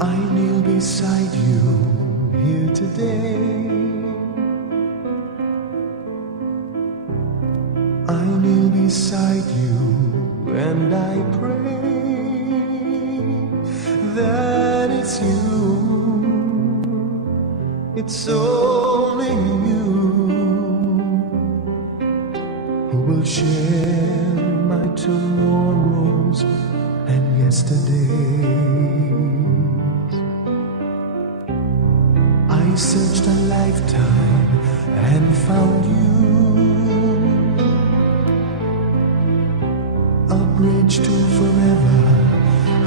I kneel beside you here today. I kneel beside you and I pray that it's you, it's only you who will share my tomorrows and yesterdays. I searched a lifetime and found you, a bridge to forever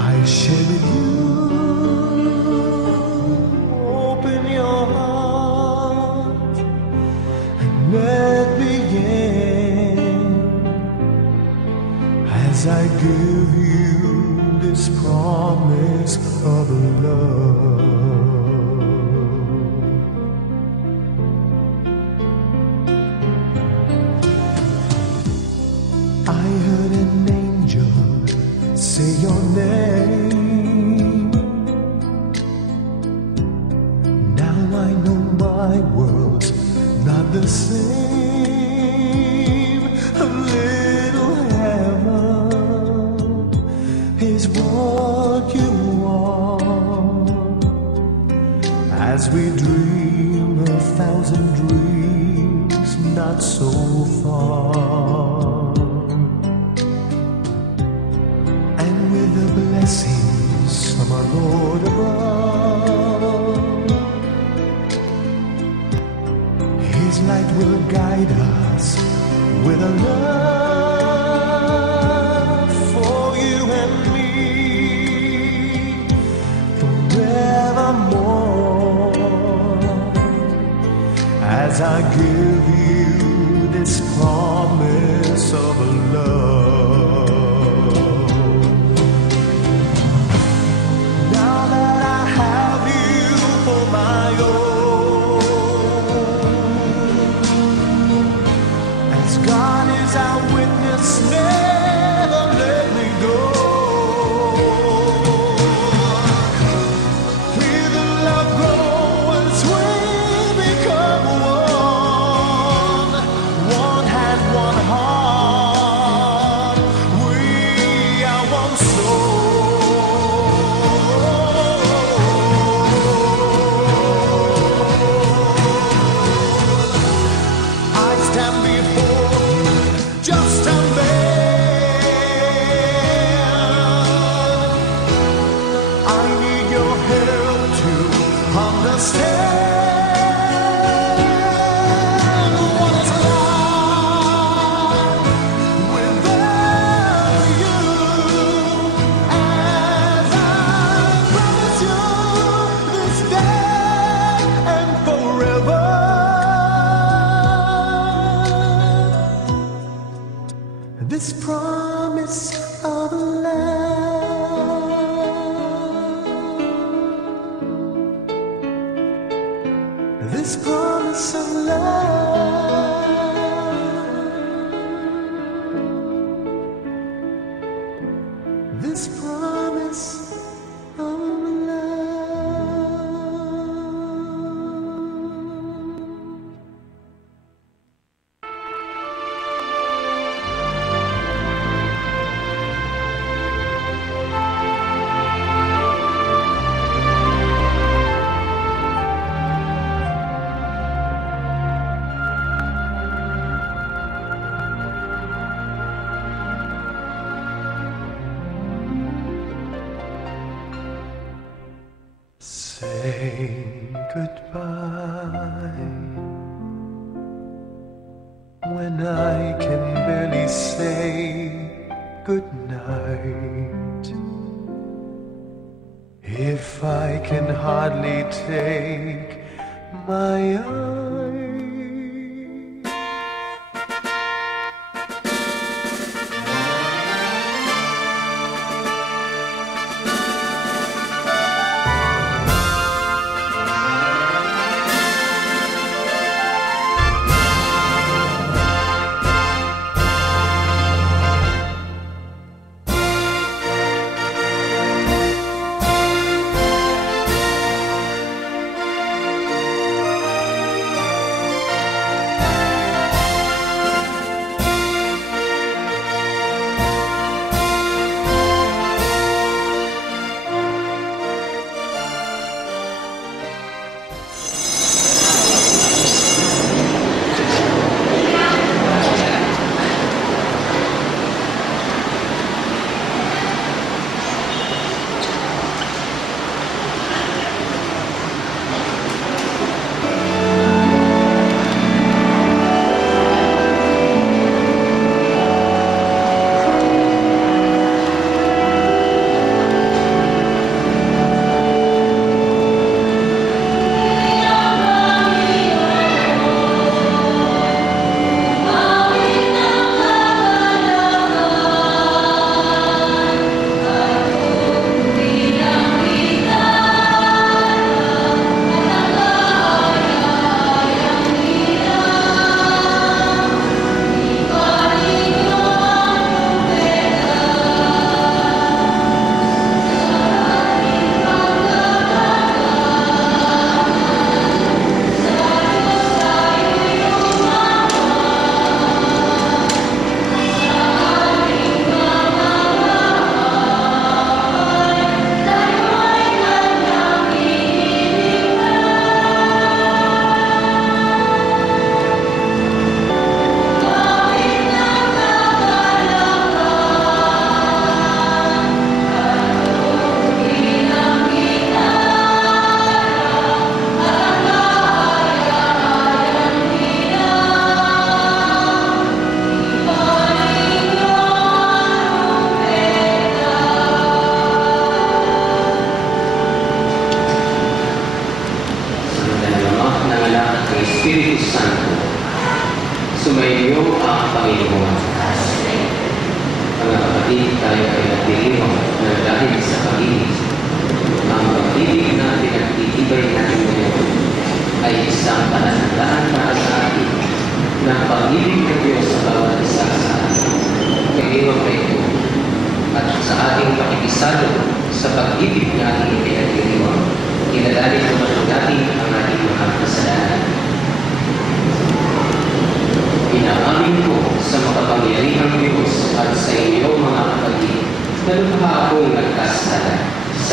I share with you. Open your heart and let me in as I give you this promise of love. I heard an angel say your name. Now I know my world's not the same. A little heaven is what you are, as we dream a thousand dreams not so far. The blessings from our Lord above, His light will guide us with a love for you and me forevermore, as I give you this promise of love. God is our witness, never let me go. Feel the love grow as we become one. One hand, one heart. We are one soul. I stand before just a man. I need your help to understand what it's like without you. As I promise you this day and forever, this promise of love, this promise of love, this promise of love. Say goodbye when I can barely say goodnight. If I can hardly take my eyes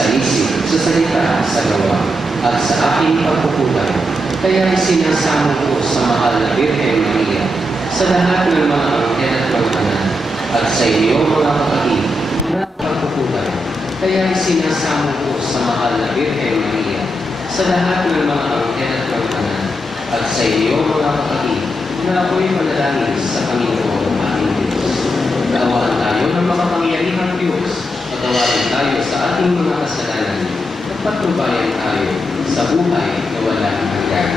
sa isip, sa salita, sa gawa, at sa aking pagkukulang. Kaya isinasamo ko sa mahal na Birhen Maria, sa lahat ng mga anghel at mga anak, at sa iyo mga kapatid na pagkukulang. Kaya isinasamo ko sa mahal na Birhen Maria, sa lahat ng mga anghel at mga anak, at sa iyo mga kapatid na ako'y manalangin sa Panginoon ating Diyos. Kaawaan tayo ng makapangyarihang Diyos, patawarin tayo sa ating mga kasalanan, at patnubayan tayo sa buhay na walang hanggan.